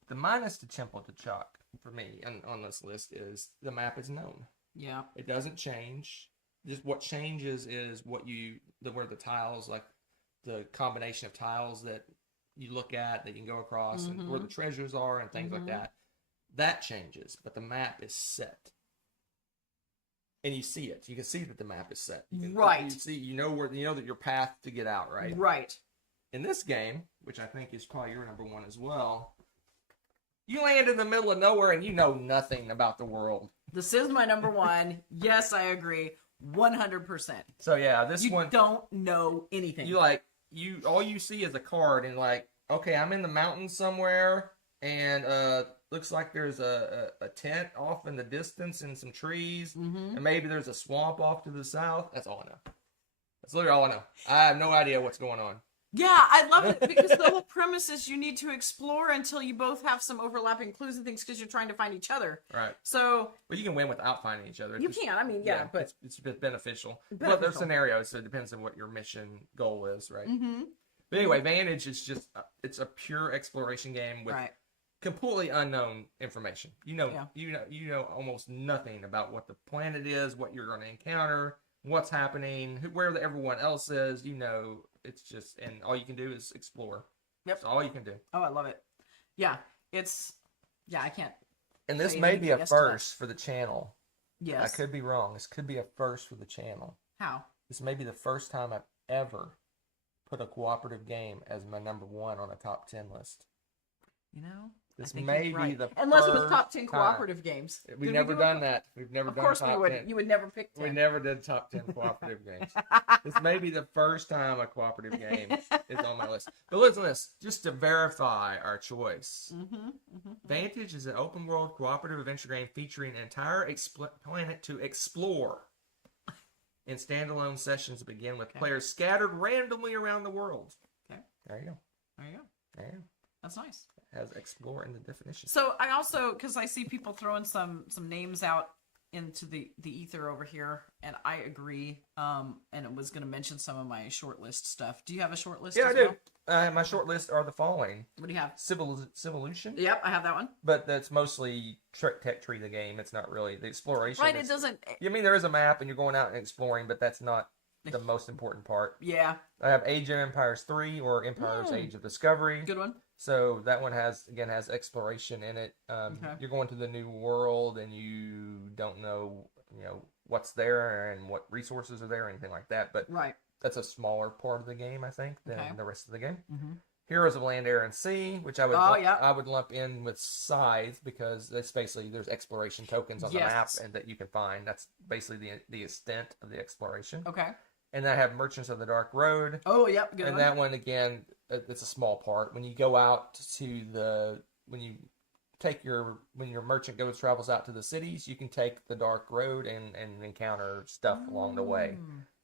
the minus to Temple to Chalk for me on this list is the map is known. Yeah. It doesn't change. Just what changes is where the tiles, like the combination of tiles that you look at that you can go across, and where the treasures are and things like that. That changes, but the map is set. And you see it. You can see that the map is set. Right. You see, you know that your path to get out, right? Right. In this game, which I think is probably your number 1 as well, you land in the middle of nowhere and you know nothing about the world. This is my number 1. Yes, I agree. 100%. So yeah, this one you don't know anything. All you see is a card and like, okay, I'm in the mountains somewhere and looks like there's a tent off in the distance and some trees and maybe there's a swamp off to the south. That's all I know. That's literally all I know. I have no idea what's going on. Yeah, I love it because the whole premise is you need to explore until you both have some overlapping clues and things because you're trying to find each other. Right. So, but you can win without finding each other. You can. I mean, yeah, but it's beneficial. But there's scenarios, so it depends on what your mission goal is, right? Mm-hmm. But anyway, Vantage is just it's a pure exploration game with completely unknown information. You know almost nothing about what the planet is, what you're going to encounter, what's happening, where everyone else is. It's just, and all you can do is explore. Yep. That's all you can do. Oh, I love it. Yeah, I can't. And this may be a first for the channel. Yes. I could be wrong. This could be a first for the channel. How? This may be the first time I've ever put a cooperative game as my number 1 on a top 10 list. This may be the unless it was first top 10 cooperative games. We've never done that. We've never done top 10. Of course we would. You would never pick 10. We never did top 10 cooperative games. This may be the first time a cooperative game is on my list. But listen to this, just to verify our choice. Vantage is an open world cooperative adventure game featuring an entire planet to explore. And standalone sessions begin with players scattered randomly around the world. Okay. There you go. There you go. That's nice. Has explore in the definition. So I also, because I see people throwing some names out into the ether over here, and I agree. And I was going to mention some of my short list stuff. Do you have a short list? Yeah, as I do. Well? My short list are the following. What do you have? Civilization. Yep, I have that one. But that's mostly tech tree the game. It's not really the exploration. Right, it doesn't. I mean, there is a map and you're going out and exploring, but that's not the most important part. Yeah. I have Age of Empires 3 or Empire's Age of Discovery. Good one. So that one has exploration in it. You're going to the new world and you don't know, what's there and what resources are there or anything like that. But that's a smaller part of the game, I think, than the rest of the game. Mm-hmm. Heroes of Land, Air, and Sea, which I would lump in with Scythe because that's basically there's exploration tokens on the map and that you can find. That's basically the extent of the exploration. Okay. And then I have Merchants of the Dark Road. Oh, yep, good and one. That one again, it's a small part. When you go out when your merchant travels out to the cities, you can take the Dark Road and encounter stuff along the way.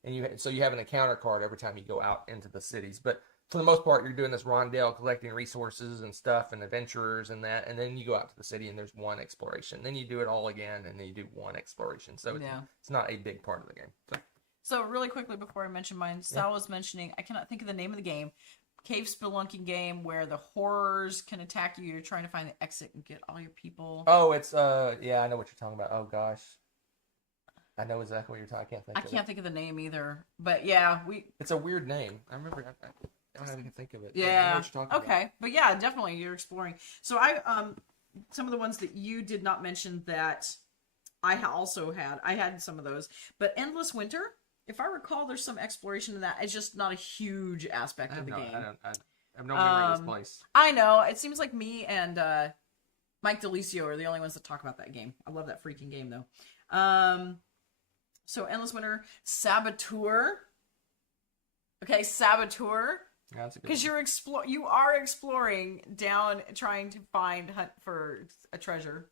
And so you have an encounter card every time you go out into the cities. But for the most part, you're doing this rondel, collecting resources and stuff and adventurers and that. And then you go out to the city and there's one exploration. Then you do it all again and then you do one exploration. So it's not a big part of the game. So really quickly before I mention mine, Sal was mentioning, I cannot think of the name of the game, cave spelunking game where the horrors can attack you. You're trying to find the exit and get all your people. Oh, it's, yeah, I know what you're talking about. Oh, gosh. I know exactly what you're talking about. I can't think of the name either. But yeah, it's a weird name. I remember, I don't even think of it. Yeah. I know what you're talking okay. about. But yeah, definitely you're exploring. So some of the ones that you did not mention that I also had, I had some of those. But Endless Winter, if I recall, there's some exploration in that. It's just not a huge aspect of the game. I have no memory of this place. I know. It seems like me and Mike DeLisio are the only ones that talk about that game. I love that freaking game, though. So Endless Winter, Saboteur. Okay, Saboteur. Yeah, that's a good because you are exploring down, trying to hunt for a treasure.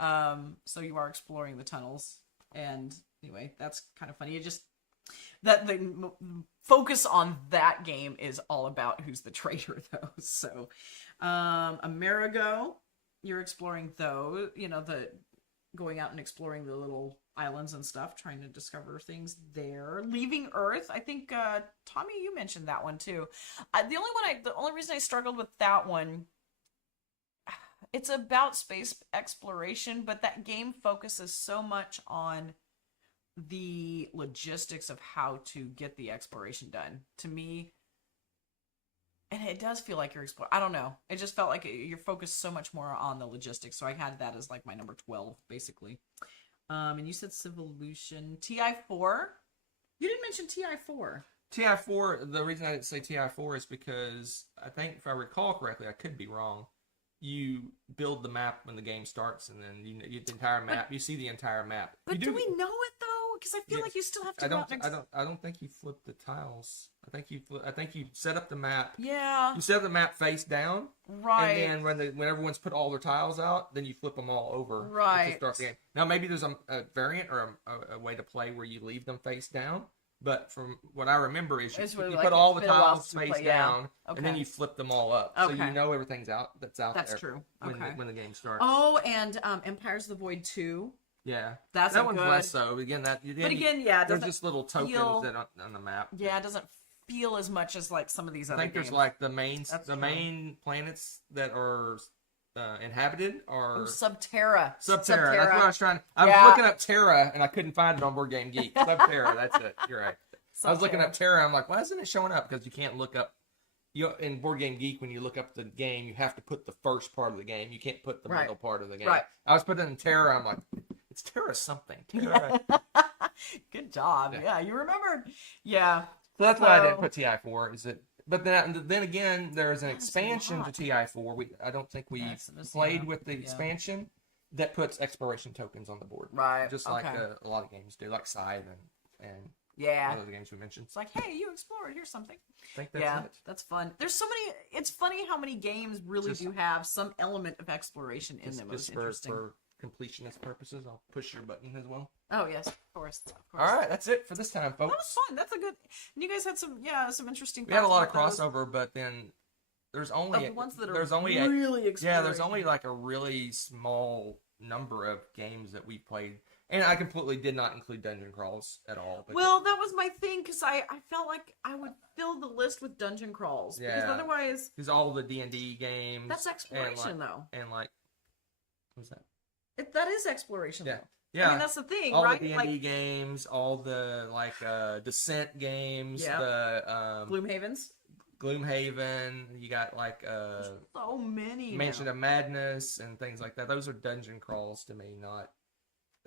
So you are exploring the tunnels, and anyway, that's kind of funny. You just that the focus on that game is all about who's the traitor, though. So, Amerigo, you're exploring those. going out and exploring the little islands and stuff, trying to discover things there. Leaving Earth, I think Tommy, you mentioned that one too. The only reason I struggled with that one, it's about space exploration, but that game focuses so much on the logistics of how to get the exploration done. To me, and it does feel like you're exploring. I don't know. It just felt like you're focused so much more on the logistics. So I had that as like my number 12, basically. And you said Civolution. TI4? You didn't mention TI4. TI4, the reason I didn't say TI4 is because I think, if I recall correctly, I could be wrong. You build the map when the game starts, and then you the entire map. You see the entire map. But do we know it though? Because I feel like you still have to go out and I don't think you flip the tiles. I think you set up the map. Yeah. You set up the map face down. Right. And then when everyone's put all their tiles out, then you flip them all over. Right. To start the game. Now maybe there's a variant or a way to play where you leave them face down. But from what I remember is you put all the tiles face down, and then you flip them all up. So you know everything's out that's out there. That's true. When the game starts. Oh, and Empires of the Void 2. Yeah, that one's less so. Again, there's just little tokens that on the map. Yeah, it doesn't feel as much as like some of these other games. I think there's like the main planets that are inhabited are Subterra. That's what I was trying. I was looking up Terra and I couldn't find it on Board Game Geek. Subterra, that's it. You're right. I was looking up Terra. I'm like, why isn't it showing up? Because you can't look up. In Board Game Geek, when you look up the game, you have to put the first part of the game. You can't put the middle part of the game. Right. I was putting in Terra. I'm like, it's Terra something. Terra. Good job. Yeah, you remembered. Yeah. So that's why I didn't put TI4. Is it? But then again, there's an expansion to TI4. I don't think we played with the expansion that puts exploration tokens on the board. Right. Just like a lot of games do, like Scythe and other games we mentioned. It's like, hey, you explored. Here's something. I think that's it. That's fun. There's so many. It's funny how many games really do have some element of exploration in them. It's interesting. For completionist purposes, I'll push your button as well. Oh yes, of course. All right, that's it for this time, folks. That was fun. That's a good. And you guys had some interesting. We had a lot of crossover, but then there's only the ones that are really there's only like a really small number of games that we played. And I completely did not include dungeon crawls at all. Well, that was my thing, because I felt like I would fill the list with dungeon crawls. Yeah. Because otherwise... Because all the D&D games... That's exploration, though. And like... What's that? That is exploration, though. Yeah. I mean, that's the thing, all right? The D&D games, all the, Descent games, the... Gloomhaven, you got like so many Mansion of Madness and things like that. Those are dungeon crawls to me, not...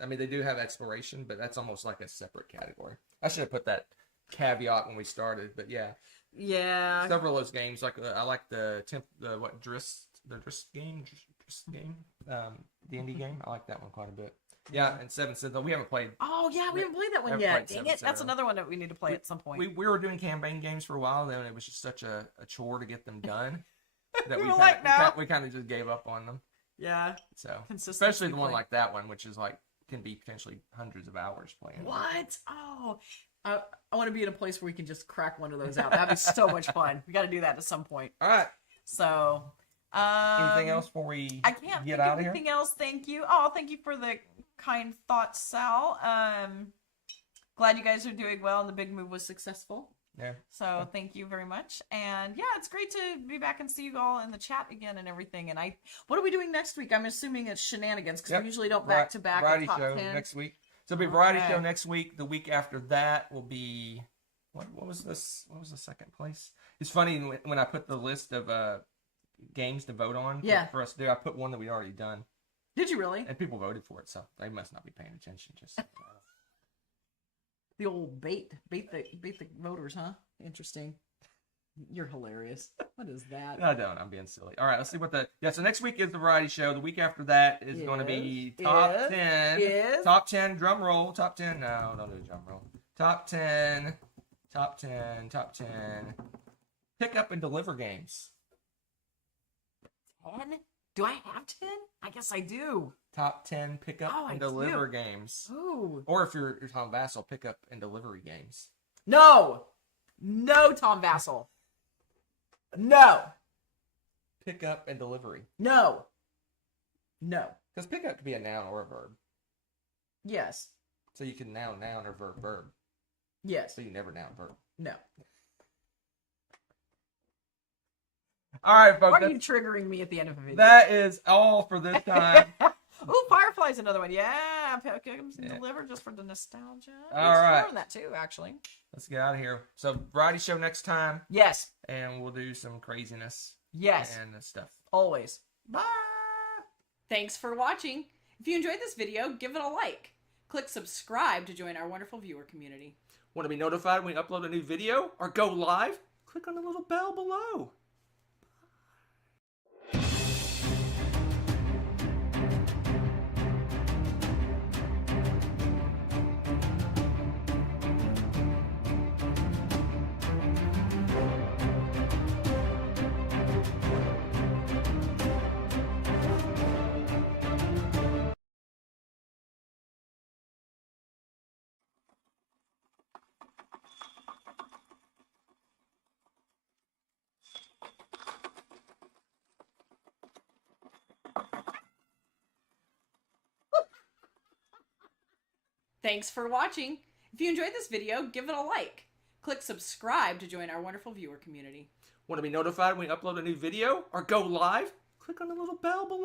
I mean, they do have exploration, but that's almost like a separate category. I should have put that caveat when we started, but yeah. Yeah. Several of those games, like I like the Drizzt game, D&D game. I like that one quite a bit. Yeah, and Seven Sentinels. We haven't played. Oh yeah, we haven't played that one yet. Dang it! That's another one that we need to play at some point. We were doing campaign games for a while, then it was just such a chore to get them done that we kind of just gave up on them. Yeah. So especially the one like that one, which is like can be potentially hundreds of hours playing. What? Oh, I want to be in a place where we can just crack one of those out. That'd be so much fun. We got to do that at some point. All right. So, anything else before we I can't get think out of of here? anything else. Thank you. Oh, thank you for the kind thoughts, Sal. Glad you guys are doing well and the big move was successful. Yeah. So thank you very much. And yeah, it's great to be back and see you all in the chat again and everything. And what are we doing next week? I'm assuming it's shenanigans because we usually don't back to back. Variety show next week. So it'll be variety show next week. The week after that will be what was this? What was the second place? It's funny when I put the list of games to vote on for us to do. I put one that we already done. Did you really? And people voted for it, so they must not be paying attention. Just. The old bait the voters, huh? Interesting. You're hilarious. What is that? I don't. I'm being silly. All right, let's see what so next week is the variety show. The week after that is going to be top 10. Top 10, drum roll. Top 10. No, don't do a drum roll. Top 10. Pick up and deliver games. 10? Do I have 10? I guess I do. Top 10 pick up and deliver games. Ooh. Or if you're Tom Vassell, pick up and delivery games. No, Tom Vassell. No. Pick up and delivery. No. Because pick up could be a noun or a verb. Yes. So you can noun, noun, or verb, verb. Yes. So you never noun, verb. No. All right, folks. Why are you triggering me at the end of a video? That is all for this time. Ooh, Firefly's another one. Yeah, comes delivered just for the nostalgia. All right. Learned that too, actually. Let's get out of here. So, variety show next time, Yes. and we'll do some craziness. Yes. And stuff. Always. Bye. Thanks for watching. If you enjoyed this video, give it a like. Click subscribe to join our wonderful viewer community. Want to be notified when we upload a new video or go live? Click on the little bell below. Thanks for watching. If you enjoyed this video, give it a like. Click subscribe to join our wonderful viewer community. Want to be notified when we upload a new video or go live? Click on the little bell below.